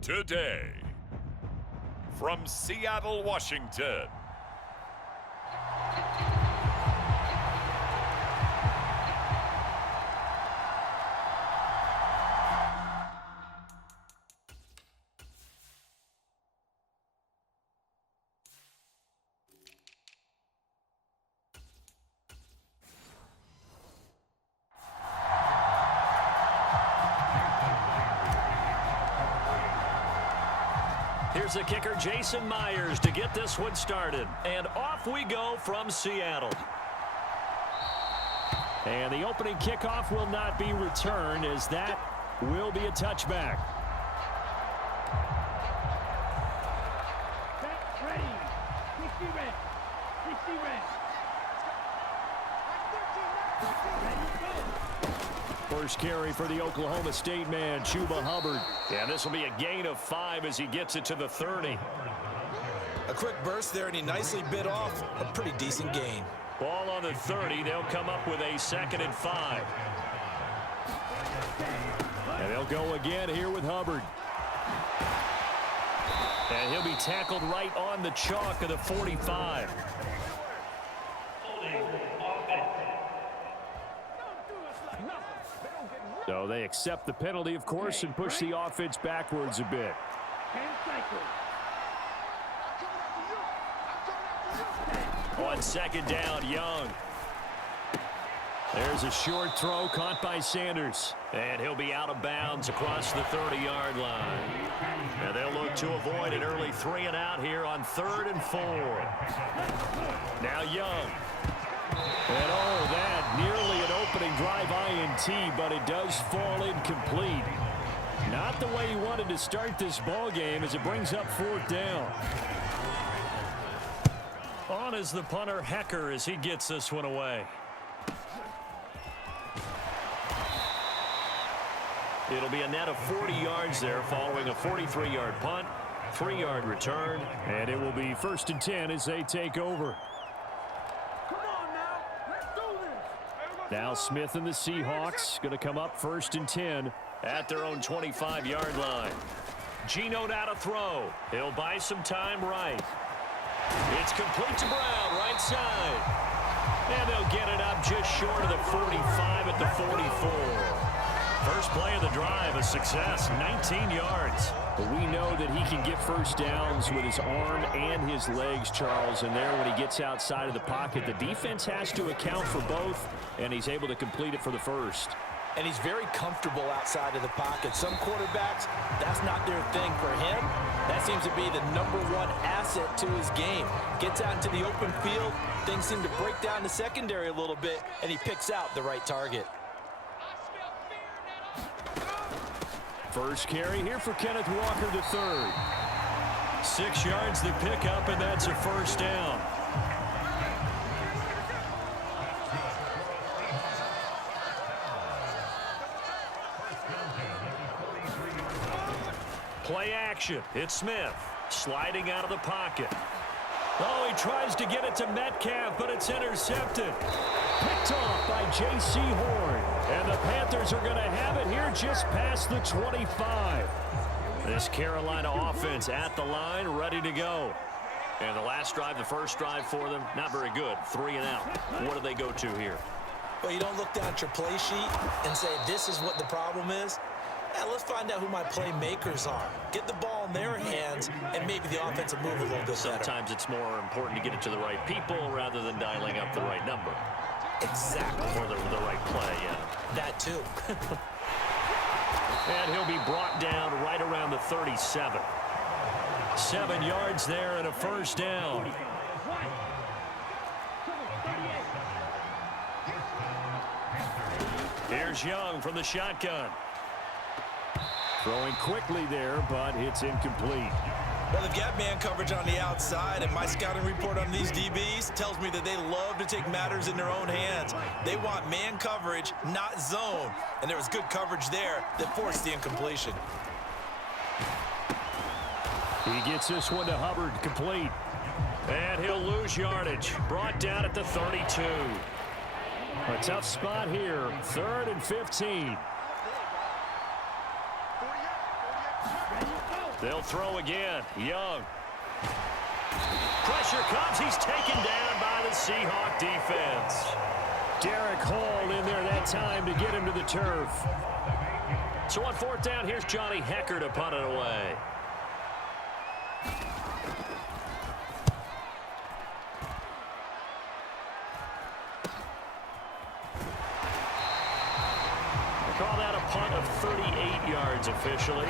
Today, from Seattle, Washington, here's the kicker, Jason Myers, to get this one started. And off we go from Seattle. And the opening kickoff will not be returned, as that will be a touchback. Ready. 60 red. 60 red. First carry for the Oklahoma State man, Chuba Hubbard. And this will be a gain of 5 as he gets it to the 30. A quick burst there, and he nicely bit off a pretty decent gain. Ball on the 30. They'll come up with a 2nd and 5. And they'll go again here with Hubbard. And he'll be tackled right on the chalk of the 45. So they accept the penalty, of course, and push the offense backwards a bit. On 2nd down, Young. There's a short throw caught by Sanders. And he'll be out of bounds across the 30-yard line. And they'll look to avoid an early 3 and out here on 3rd and 4. Now Young. And oh, that nearly an opening drive INT, but it does fall incomplete. Not the way he wanted to start this ball game as it brings up 4th down. On is the punter, Hecker, as he gets this one away. It'll be a net of 40 yards there following a 43-yard punt, 3-yard return, and it will be 1st and 10 as they take over. Now Smith and the Seahawks going to come up 1st and 10 at their own 25-yard line. Geno now to throw. He'll buy some time right. It's complete to Brown, right side. And they'll get it up just short of the 45 at the 44. First play of the drive, a success, 19 yards. But we know that he can get first downs with his arm and his legs, Charles. And there, when he gets outside of the pocket, the defense has to account for both, and he's able to complete it for the first. And he's very comfortable outside of the pocket. Some quarterbacks, that's not their thing. For him, that seems to be the #1 asset to his game. Gets out into the open field, things seem to break down the secondary a little bit, and he picks out the right target. First carry here for Kenneth Walker III. 6 yards the pickup, and that's a 1st down. Play action. It's Smith sliding out of the pocket. Oh, he tries to get it to Metcalf, but it's intercepted. Picked off by J.C. Horn. And the Panthers are going to have it here just past the 25. This Carolina offense at the line, ready to go. And the last drive, the first drive for them, not very good. 3 and out. What do they go to here? Well, you don't look down at your play sheet and say, this is what the problem is. Yeah, let's find out who my playmakers are. Get the ball in their hands, and maybe the offense will move a little bit better. Sometimes it's more important to get it to the right people rather than dialing up the right number. Exactly. For the right play, yeah. That too. And he'll be brought down right around the 37. 7 yards there and a 1st down. Here's Young from the shotgun. Throwing quickly there, but it's incomplete. Well, they've got man coverage on the outside, and my scouting report on these DBs tells me that they love to take matters in their own hands. They want man coverage, not zone. And there was good coverage there that forced the incompletion. He gets this one to Hubbard, complete. And he'll lose yardage. Brought down at the 32. A tough spot here. 3rd and 15. They'll throw again. Young. Pressure comes. He's taken down by the Seahawk defense. Derek Hall in there that time to get him to the turf. So on fourth down, here's Johnny Hecker to punt it away. Call that a punt of 38 yards officially.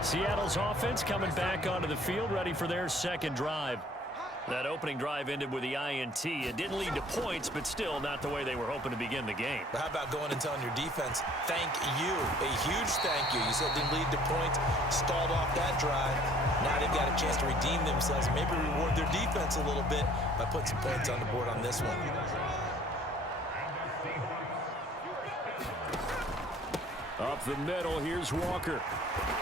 Seattle's offense coming back onto the field, ready for their second drive. That opening drive ended with the INT. It didn't lead to points, but still not the way they were hoping to begin the game. But how about going and telling your defense, thank you, a huge thank you. You said it didn't lead to points, stalled off that drive. Now they've got a chance to redeem themselves and maybe reward their defense a little bit by putting some points on the board on this one. Up the middle, here's Walker.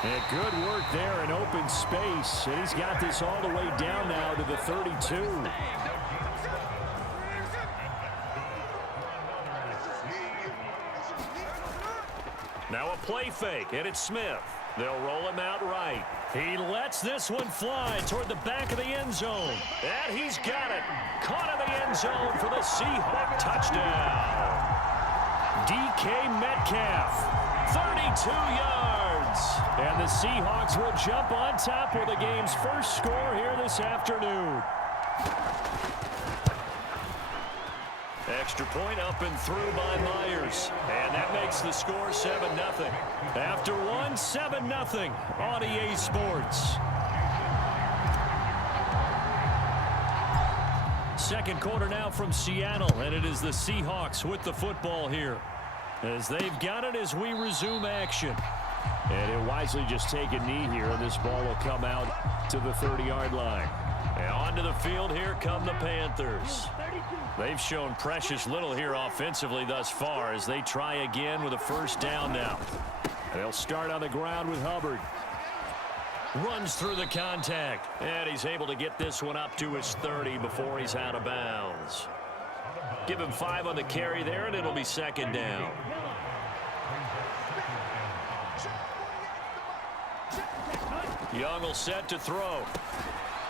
And good work there in open space. And he's got this all the way down now to the 32. Now a play fake, and it's Smith. They'll roll him out right. He lets this one fly toward the back of the end zone. And he's got it. Caught in the end zone for the Seahawk touchdown. DK Metcalf. 32 yards. And the Seahawks will jump on top with the game's first score here this afternoon. Extra point up and through by Myers. And that makes the score 7-0. After one, 7-0 on EA Sports. Second quarter now from Seattle, and it is the Seahawks with the football here. As they've got it as we resume action. And he'll wisely just take a knee here, and this ball will come out to the 30-yard line. And onto the field, here come the Panthers. They've shown precious little here offensively thus far as they try again with a first down now. And they'll start on the ground with Hubbard. Runs through the contact, and he's able to get this one up to his 30 before he's out of bounds. Give him 5 on the carry there, and it'll be second down. Young will set to throw.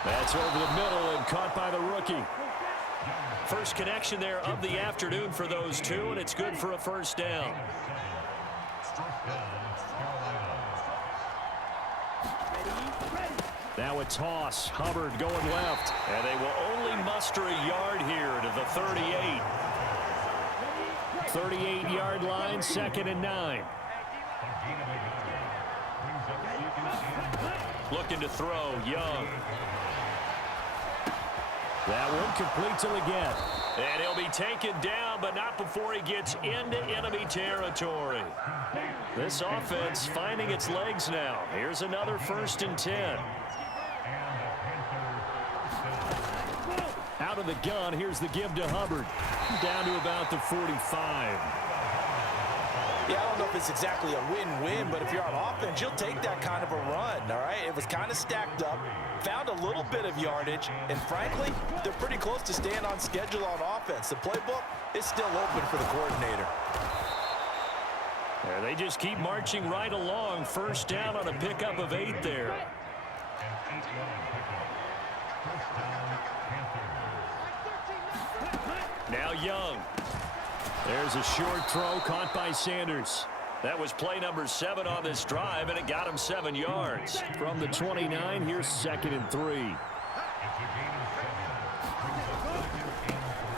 That's over the middle and caught by the rookie. First connection there of the afternoon for those two, and it's good for a first down. Now a toss. Hubbard going left. And they will only muster a yard here to the 38. 38-yard line, 2nd and 9. Looking to throw, Young. That one complete till again. And he'll be taken down, but not before he gets into enemy territory. This offense finding its legs now. Here's another 1st and 10. Out of the gun, here's the give to Hubbard. Down to about the 45. Yeah, I don't know if it's exactly a win-win, but if you're on offense, you'll take that kind of a run, all right? It was kind of stacked up, found a little bit of yardage, and frankly, they're pretty close to staying on schedule on offense. The playbook is still open for the coordinator. Yeah, they just keep marching right along. First down on a pickup of 8 there. Now Young. There's a short throw caught by Sanders. That was play number 7 on this drive, and it got him 7 yards. From the 29, here's 2nd and 3.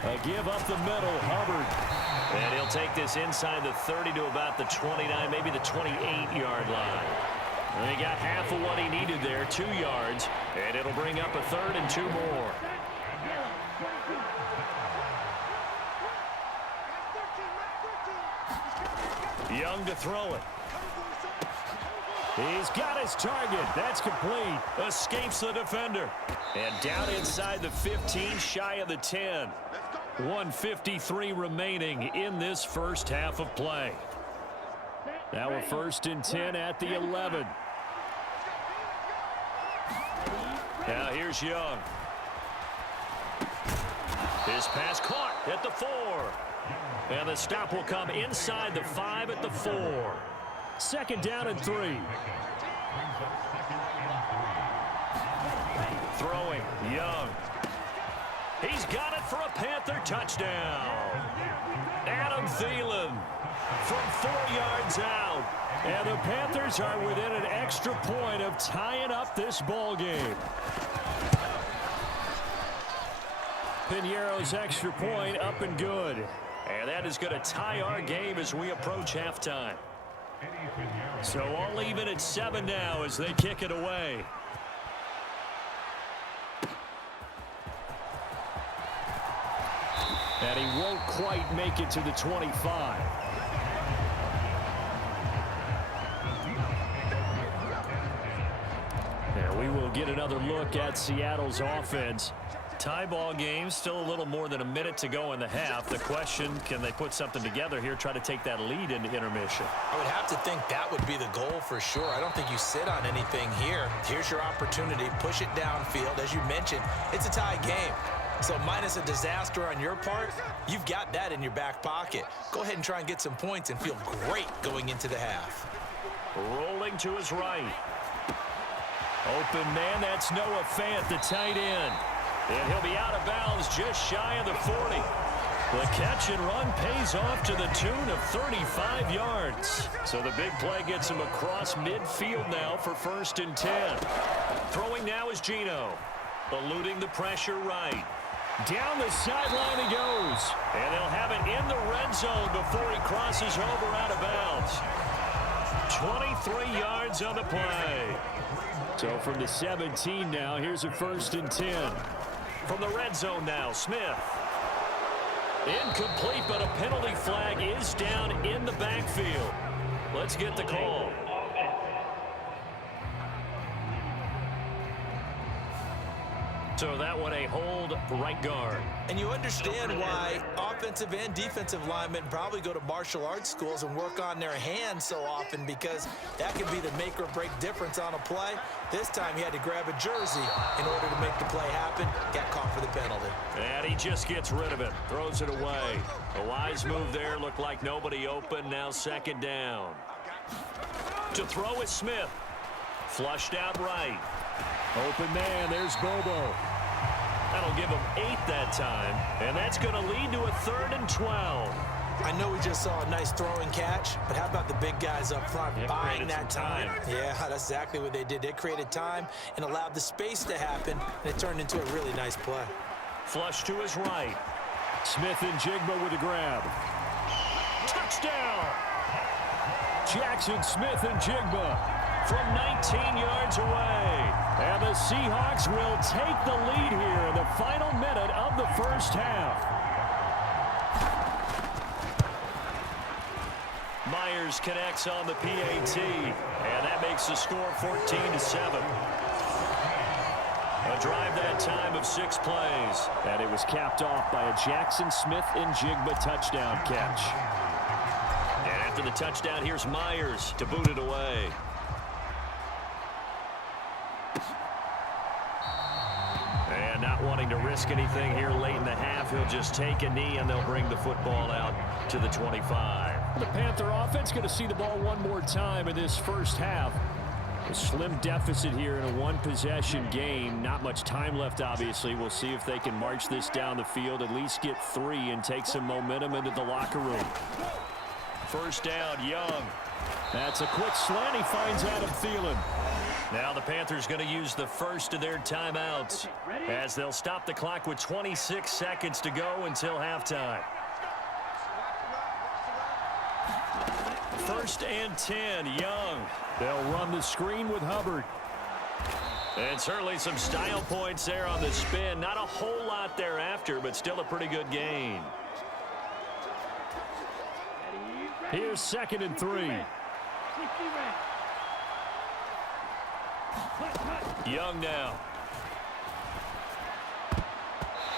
A give up the middle, Hubbard. And he'll take this inside the 30 to about the 29, maybe the 28-yard line. And he got half of what he needed there, 2 yards, and it'll bring up a 3rd and 2 more. Young to throw it. He's got his target. That's complete. Escapes the defender. And down inside the 15, shy of the 10. 1:53 remaining in this first half of play. Now a 1st and 10 at the 11. Now here's Young. His pass caught at the 4. And the stop will come inside the 5 at the 4. Second down and 3. Throwing, Young. He's got it for a Panther touchdown. Adam Thielen from 4 yards out. And the Panthers are within an extra point of tying up this ball game. Piñeiro's extra point up and good. And that is going to tie our game as we approach halftime. So all even at 7 now as they kick it away. And he won't quite make it to the 25. And we will get another look at Seattle's offense. Tie ball game, still a little more than a minute to go in the half. The question, can they put something together here, try to take that lead into intermission? I would have to think that would be the goal for sure. I don't think you sit on anything here. Here's your opportunity. Push it downfield. As you mentioned, it's a tie game. So minus a disaster on your part, you've got that in your back pocket. Go ahead and try and get some points and feel great going into the half. Rolling to his right. Open man, that's Noah Fant, the tight end. And he'll be out of bounds just shy of the 40. The catch and run pays off to the tune of 35 yards. So the big play gets him across midfield now for 1st and 10. Throwing now is Geno. Eluding the pressure right. Down the sideline he goes. And they'll have it in the red zone before he crosses over out of bounds. 23 yards on the play. So from the 17 now, here's a 1st and 10. From the red zone now, Smith. Incomplete, but a penalty flag is down in the backfield. Let's get the call. So that one a hold right guard. And you understand why offensive and defensive linemen probably go to martial arts schools and work on their hands so often, because that can be the make or break difference on a play. This time he had to grab a jersey in order to make the play happen. Got caught for the penalty. And he just gets rid of it. Throws it away. A wise move there. Looked like nobody open. Now 2nd down. To throw is Smith. Flushed out right. Open man, there's Bobo. That'll give him 8 that time, and that's going to lead to a 3rd and 12. I know we just saw a nice throwing catch, but how about the big guys up front buying that time? Yeah, that's exactly what they did. They created time and allowed the space to happen, and it turned into a really nice play. Flush to his right. Smith and Jigba with a grab. Touchdown! Jackson Smith and Jigba from 19 yards away. And the Seahawks will take the lead here in the final minute of the 1st half. Myers connects on the PAT, and that makes the score 14-7. A drive that time of 6 plays. And it was capped off by a Jackson Smith and Jigba touchdown catch. And after the touchdown, here's Myers to boot it away. And not wanting to risk anything here late in the half, he'll just take a knee and they'll bring the football out to the 25. The Panther offense going to see the ball one more time in this 1st half. A slim deficit here in a 1-possession game. Not much time left, obviously. We'll see if they can march this down the field, at least get 3 and take some momentum into the locker room. 1st down, Young. That's a quick slant. He finds Adam Thielen. Now the Panthers going to use the first of their timeouts as they'll stop the clock with 26 seconds to go until halftime. 1st and 10, Young. They'll run the screen with Hubbard. And certainly some style points there on the spin. Not a whole lot thereafter, but still a pretty good gain. Here's 2nd and 3. Young now.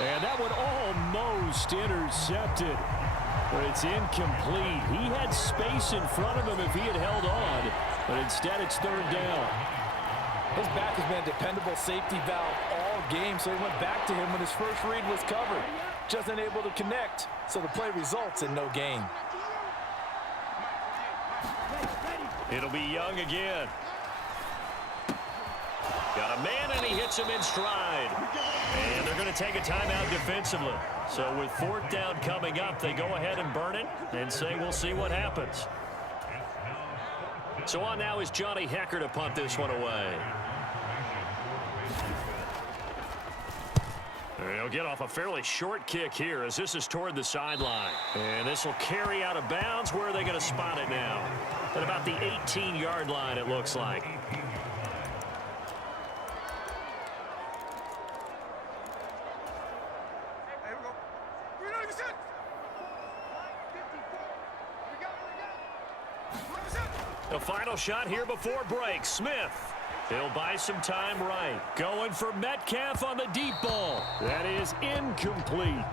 And that one almost intercepted. But it's incomplete. He had space in front of him if he had held on. But instead it's 3rd down. His back has been a dependable safety valve all game, so he went back to him when his first read was covered. Just unable to connect, so the play results in no gain. It'll be Young again. Got a man, and he hits him in stride. And they're going to take a timeout defensively. So with 4th down coming up, they go ahead and burn it and say we'll see what happens. So on now is Johnny Hecker to punt this one away. He'll get off a fairly short kick here as this is toward the sideline. And this will carry out of bounds. Where are they going to spot it now? At about the 18-yard line, it looks like. The final shot here before break. Smith. He'll buy some time right. Going for Metcalf on the deep ball. That is incomplete.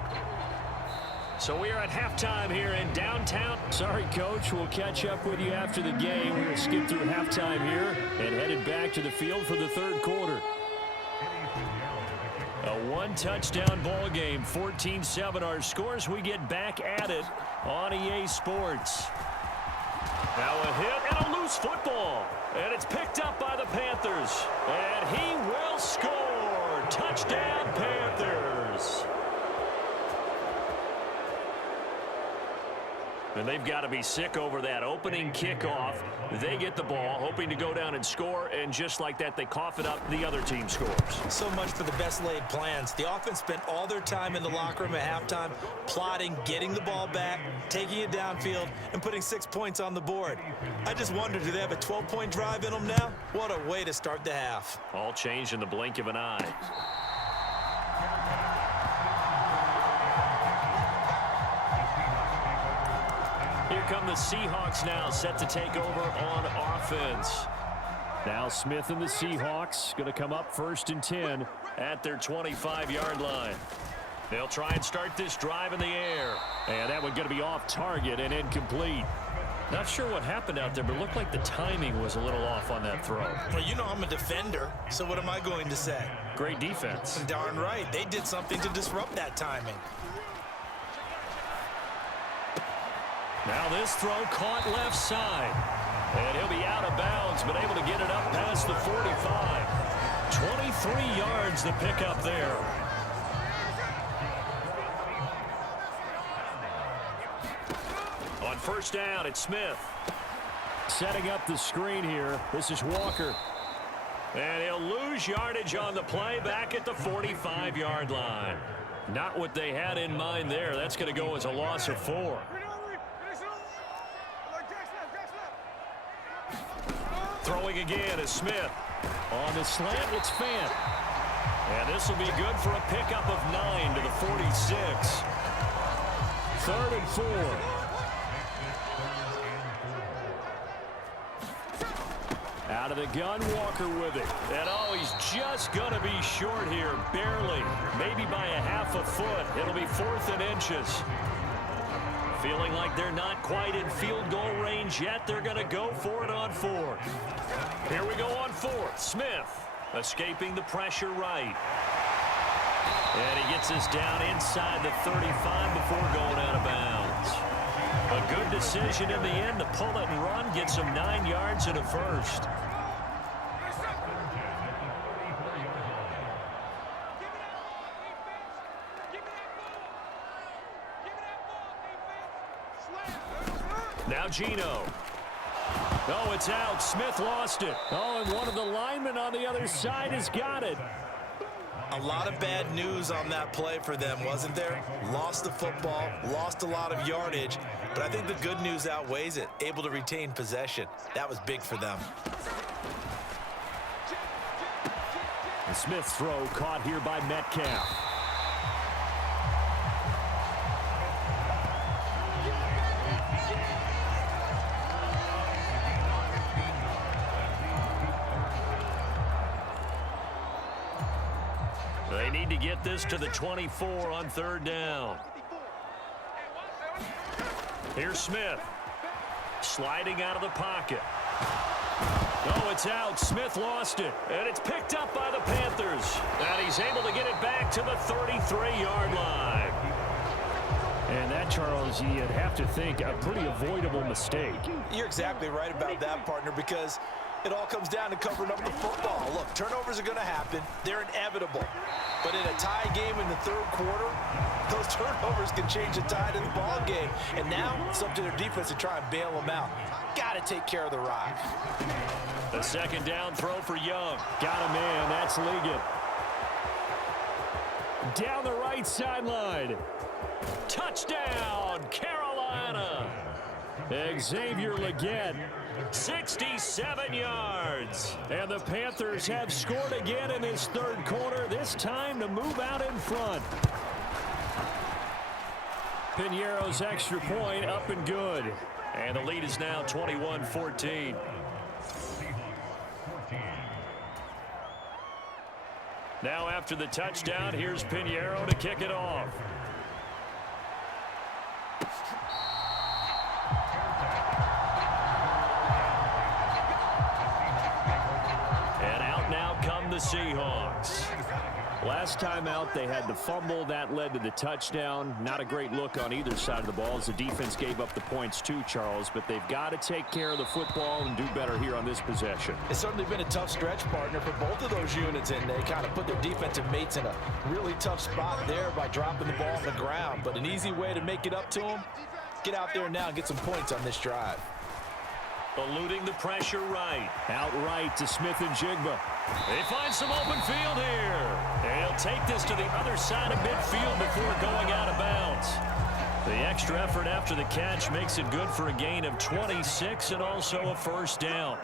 So we are at halftime here in downtown. Sorry, Coach. We'll catch up with you after the game. We're going to skip through halftime here and headed back to the field for the 3rd quarter. A one-touchdown ball game. 14-7 our scores. We get back at it on EA Sports. Now a hit and a loose football. And it's picked up by the Panthers. And he will score. Touchdown, Panthers. And they've got to be sick over that opening kickoff. They get the ball, hoping to go down and score, and just like that, they cough it up. The other team scores. So much for the best laid plans. The offense spent all their time in the locker room at halftime, plotting, getting the ball back, taking it downfield, and putting 6 points on the board. I just wonder, do they have a 12-point drive in them now? What a way to start the half. All changed in the blink of an eye. Here come the Seahawks now, set to take over on offense. Now Smith and the Seahawks going to come up 1st and 10 at their 25-yard line. They'll try and start this drive in the air. And that one going to be off target and incomplete. Not sure what happened out there, but it looked like the timing was a little off on that throw. Well, you know I'm a defender, so what am I going to say? Great defense. Darn right. They did something to disrupt that timing. Now this throw caught left side. And he'll be out of bounds, but able to get it up past the 45. 23 yards the pickup there. On 1st down, it's Smith. Setting up the screen here. This is Walker. And he'll lose yardage on the play back at the 45-yard line. Not what they had in mind there. That's going to go as a loss of 4. Throwing again is Smith. On the slant, it's Fant. And this will be good for a pickup of 9 to the 46. 3rd and 4. Out of the gun, Walker with it. And oh, he's just going to be short here, barely. Maybe by a half a foot. It'll be 4th and inches. Feeling like they're not quite in field goal range yet. They're going to go for it on 4th. Here we go on 4th. Smith escaping the pressure right. And he gets us down inside the 35 before going out of bounds. A good decision in the end to pull it and run. Gets him 9 yards and a first. Now Gino. Oh, it's out. Smith lost it. Oh, and one of the linemen on the other side has got it. A lot of bad news on that play for them, wasn't there? Lost the football, lost a lot of yardage, but I think the good news outweighs it. Able to retain possession. That was big for them. The Smith throw caught here by Metcalf. They need to get this to the 24 on 3rd down. Here's Smith. Sliding out of the pocket. Oh, it's out. Smith lost it. And it's picked up by the Panthers. And he's able to get it back to the 33-yard line. And that, Charles, you'd have to think a pretty avoidable mistake. You're exactly right about that, partner, because it all comes down to covering up the football. Look, turnovers are going to happen. They're inevitable. But in a tie game in the third quarter, those turnovers can change the tide of the ball game. And now it's up to their defense to try and bail them out. Got to take care of the rock. The second down throw for Young. Got a man. That's Liggett. Down the right sideline. Touchdown, Carolina. Xavier Liggett, 67 yards. And the Panthers have scored again in this third quarter, this time to move out in front. Piñeiro's extra point up and good. And the lead is now 21-14. Now after the touchdown, here's Piñeiro to kick it off. And out now come the Seahawks. Last time out, they had the fumble. That led to the touchdown. Not a great look on either side of the ball as the defense gave up the points too, Charles. But they've got to take care of the football and do better here on this possession. It's certainly been a tough stretch, partner, for both of those units, and they kind of put their defensive mates in a really tough spot there by dropping the ball on the ground. But an easy way to make it up to them, get out there now and get some points on this drive. Eluding the pressure right. Out right to Smith and Jigba. They find some open field here. And he'll take this to the other side of midfield before going out of bounds. The extra effort after the catch makes it good for a gain of 26 and also a first down.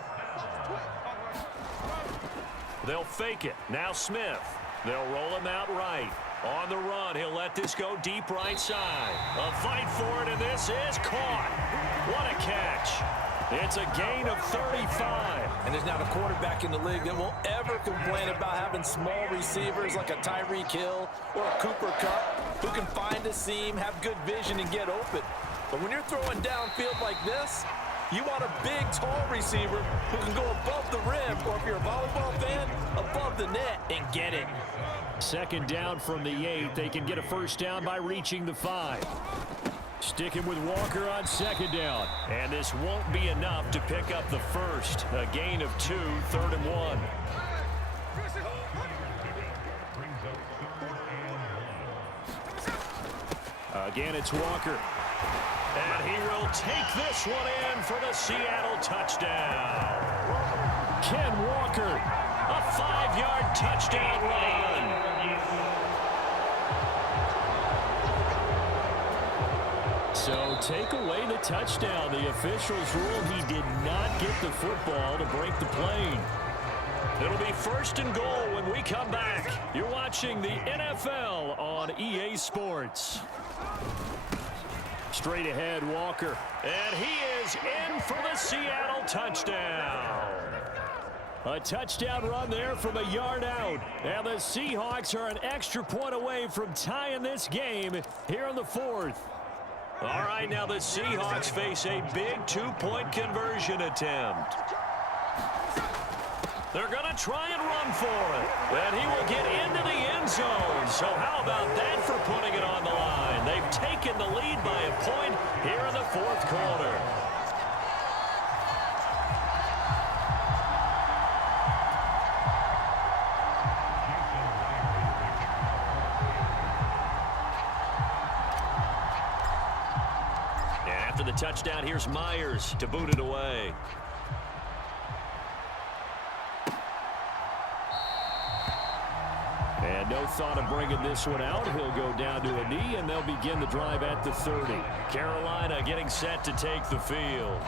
They'll fake it. Now Smith. They'll roll him out right. On the run, he'll let this go deep right side. A fight for it, and this is caught. What a catch. It's a gain of 35. And there's not a quarterback in the league that will ever complain about having small receivers like a Tyreek Hill or a Cooper Kupp who can find a seam, have good vision, and get open. But when you're throwing downfield like this, you want a big, tall receiver who can go above the rim, or if you're a volleyball fan, above the net and get it. Second down from the 8. They can get a first down by reaching the 5. Sticking with Walker on second down. And this won't be enough to pick up the first. A gain of 2, 3rd and 1. Again, it's Walker. And he will take this one in for the Seattle touchdown. Ken Walker, a 5-yard touchdown run. So take away the touchdown. The officials ruled he did not get the football to break the plane. It'll be 1st and goal when we come back. You're watching the NFL on EA Sports. Straight ahead, Walker. And he is in for the Seattle touchdown. A touchdown run there from a yard out. And the Seahawks are an extra point away from tying this game here in the 4th. All right, now the Seahawks face a big 2-point conversion attempt. They're going to try and run for it. And he will get into the end zone. So how about that for putting it on the line? They've taken the lead by a point here in the 4th quarter. And after the touchdown, here's Myers to boot it away. And no thought of bringing this one out. He'll go down to a knee, and they'll begin the drive at the 30. Carolina getting set to take the field.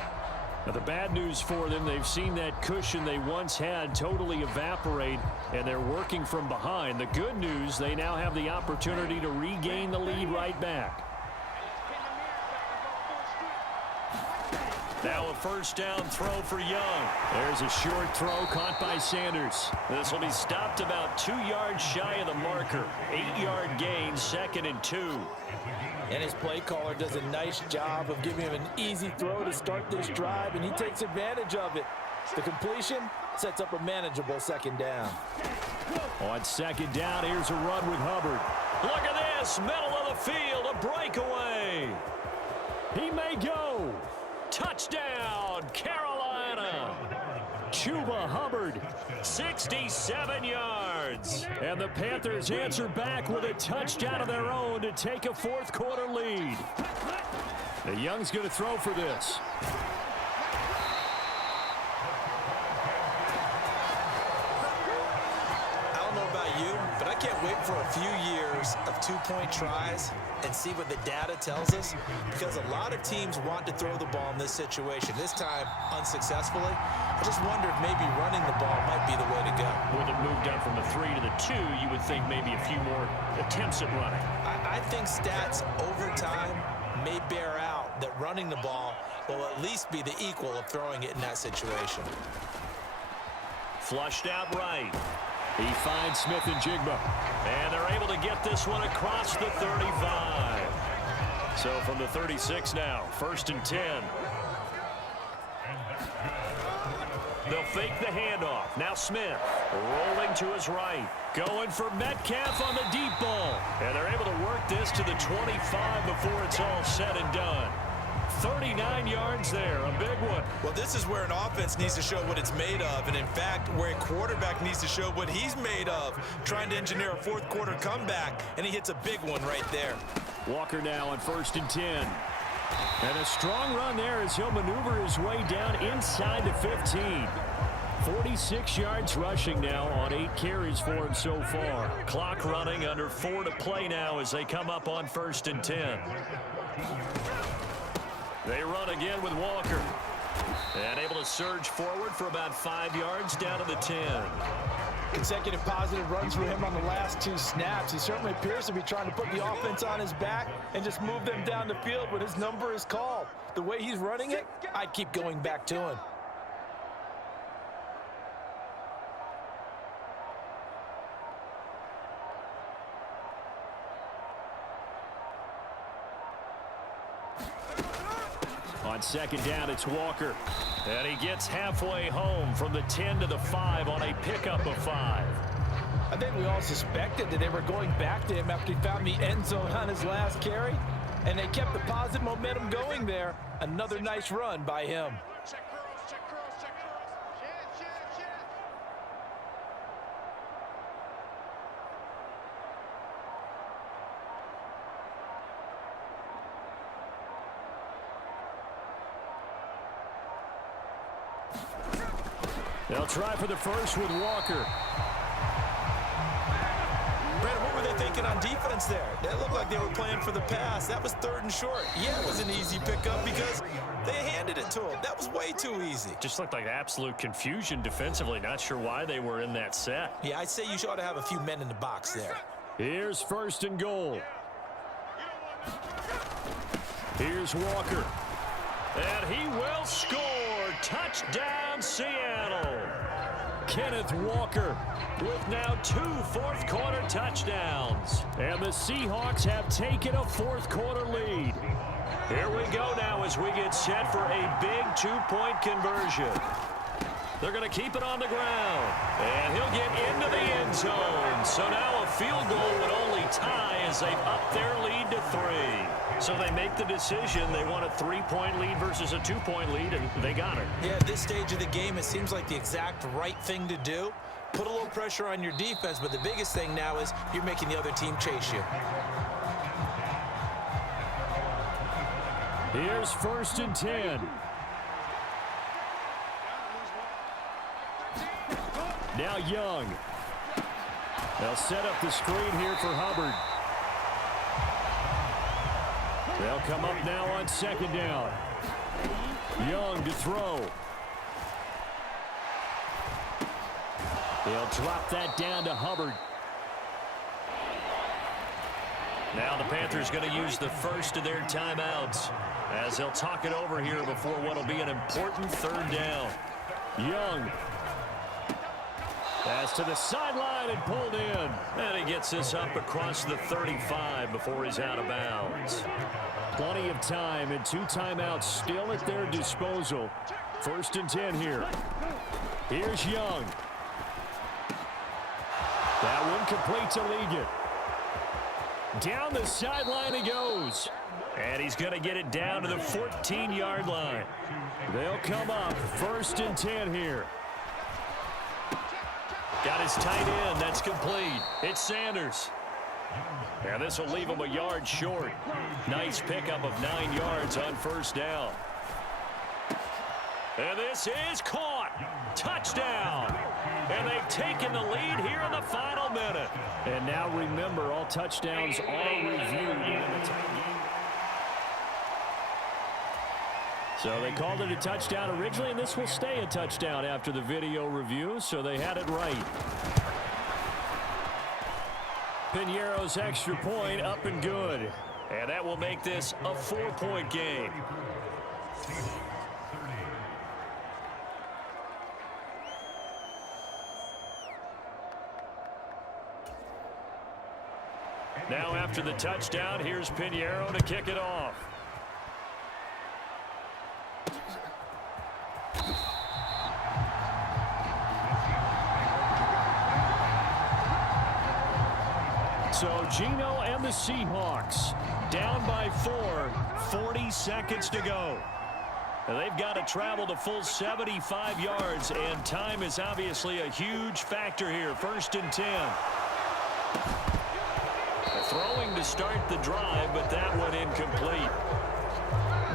Now, the bad news for them, they've seen that cushion they once had totally evaporate, and they're working from behind. The good news, they now have the opportunity to regain the lead right back. Now a first down throw for Young. There's a short throw caught by Sanders. This will be stopped about 2 yards shy of the marker. 8-yard gain, 2nd and 2. And his play caller does a nice job of giving him an easy throw to start this drive, and he takes advantage of it. The completion sets up a manageable 2nd down. On 2nd down, here's a run with Hubbard. Look at this. this, middle of the field, a breakaway. He may go. Touchdown, Carolina. Chuba Hubbard, 67 yards. And the Panthers answer back with a touchdown of their own to take a fourth-quarter lead. Now Young's going to throw for this. But I can't wait for a few years of two-point tries and see what the data tells us, because a lot of teams want to throw the ball in this situation, this time unsuccessfully. I just wonder if maybe running the ball might be the way to go. With it moved up from the 3 to the 2, you would think maybe a few more attempts at running. I think stats over time may bear out that running the ball will at least be the equal of throwing it in that situation. Flushed out right. He finds Smith and Jigba. And they're able to get this one across the 35. So from the 36 now, 1st and 10. They'll fake the handoff. Now Smith rolling to his right. Going for Metcalf on the deep ball. And they're able to work this to the 25 before it's all said and done. 39 yards there, a big one. Well, this is where an offense needs to show what it's made of, and in fact, where a quarterback needs to show what he's made of, trying to engineer a fourth-quarter comeback, and he hits a big one right there. Walker now on 1st and 10. And a strong run there as he'll maneuver his way down inside the 15. 46 yards rushing now on 8 carries for him so far. Clock running, under 4 to play now as they come up on 1st and 10. They run again with Walker. And able to surge forward for about 5 yards down to the 10. Consecutive positive runs for him on the last 2 snaps. He certainly appears to be trying to put the offense on his back and just move them down the field when his number is called. The way he's running it, I'd keep going back to him. On 2nd down, it's Walker. And he gets halfway home from the 10 to the 5 on a pickup of 5. I think we all suspected that they were going back to him after he found the end zone on his last carry. And they kept the positive momentum going there. Another nice run by him. They'll try for the first with Walker. Brandon, what were they thinking on defense there? That looked like they were playing for the pass. That was 3rd and short. Yeah, it was an easy pickup because they handed it to him. That was way too easy. Just looked like absolute confusion defensively. Not sure why they were in that set. Yeah, I'd say you ought to have a few men in the box there. Here's 1st and goal. Here's Walker. And he will score. Touchdown, Seattle. Kenneth Walker with now 2 fourth-quarter touchdowns. And the Seahawks have taken a fourth-quarter lead. Here we go now as we get set for a big 2-point conversion. They're going to keep it on the ground. And he'll get into the end zone. So now a field goal would only tie as they've upped their lead to 3. So they make the decision. They want a 3-point lead versus a 2-point lead, and they got it. Yeah, at this stage of the game, it seems like the exact right thing to do. Put a little pressure on your defense, but the biggest thing now is you're making the other team chase you. Here's 1st and 10. Now Young. They'll set up the screen here for Hubbard. They'll come up now on 2nd down. Young to throw. They'll drop that down to Hubbard. Now the Panthers going to use the first of their timeouts as they'll talk it over here before what will be an important 3rd down. Young. Pass to the sideline and pulled in. And he gets this up across the 35 before he's out of bounds. Plenty of time and 2 timeouts still at their disposal. 1st and 10 here. Here's Young. That one complete to Ligon. Down the sideline he goes. And he's going to get it down to the 14-yard line. They'll come up 1st and 10 here. Got his tight end. That's complete. It's Sanders. And this will leave him a yard short. Nice pickup of 9 yards on 1st down. And this is caught. Touchdown. And they've taken the lead here in the final minute. And now remember, all touchdowns are reviewed in a tight game. So they called it a touchdown originally, and this will stay a touchdown after the video review, so they had it right. Piñeiro's extra point up and good. And that will make this a 4-point game. Now after the touchdown, here's Piñeiro to kick it off. So Gino and the Seahawks down by 4, 40 seconds to go. Now they've got to travel the full 75 yards, and time is obviously a huge factor here. 1st and 10. Throwing to start the drive, but that one incomplete.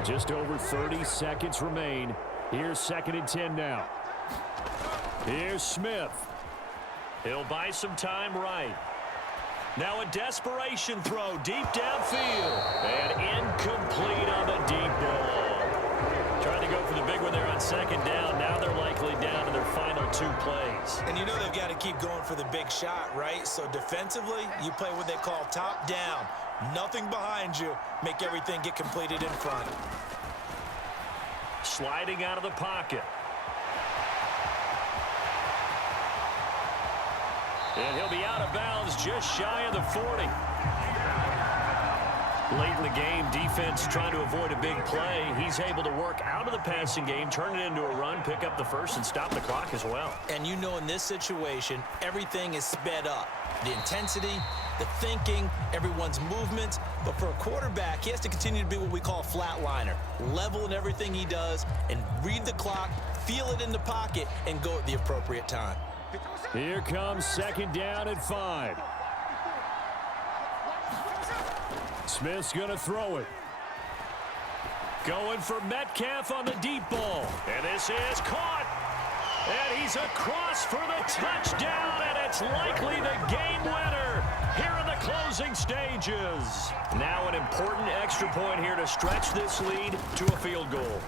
Just over 30 seconds remain. Here's 2nd and 10 now. Here's Smith. He'll buy some time right. Now a desperation throw deep downfield. And incomplete on the deep ball. Trying to go for the big one there on 2nd down. Now they're likely down to their final 2 plays. And you know they've got to keep going for the big shot, right? So defensively, you play what they call top down. Nothing behind you. Make everything get completed in front. Sliding out of the pocket. And he'll be out of bounds just shy of the 40. Late in the game, defense trying to avoid a big play. He's able to work out of the passing game, turn it into a run, pick up the first, and stop the clock as well. And you know in this situation, everything is sped up. The intensity, the thinking, everyone's movements. But for a quarterback, he has to continue to be what we call a flatliner. Level in everything he does and read the clock, feel it in the pocket, and go at the appropriate time. Here comes 2nd down at 5. Smith's going to throw it. Going for Metcalf on the deep ball. And this is caught. And he's across for the touchdown, and it's likely the game winner here in the closing stages. Now an important extra point here to stretch this lead to a field goal.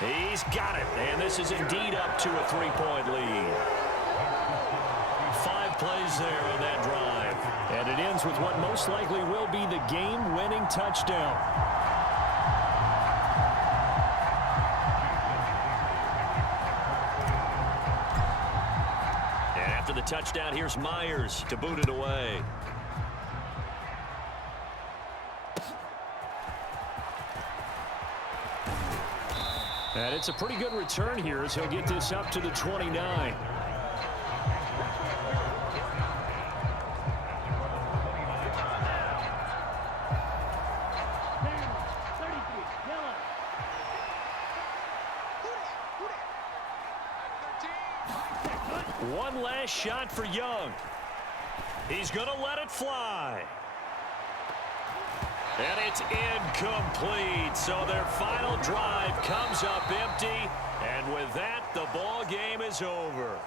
He's got it, and this is indeed up to a 3-point lead. 5 plays there on that drive. And it ends with what most likely will be the game-winning touchdown. And after the touchdown, here's Myers to boot it away. And it's a pretty good return here as he'll get this up to the 29. One last shot for Young. He's going to let it fly. And it's incomplete. So their final drive comes up empty. And with that, the ball game is over.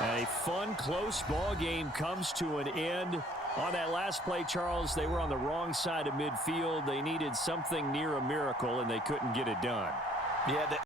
And a fun, close ball game comes to an end. On that last play, Charles, they were on the wrong side of midfield. They needed something near a miracle, and they couldn't get it done. Yeah,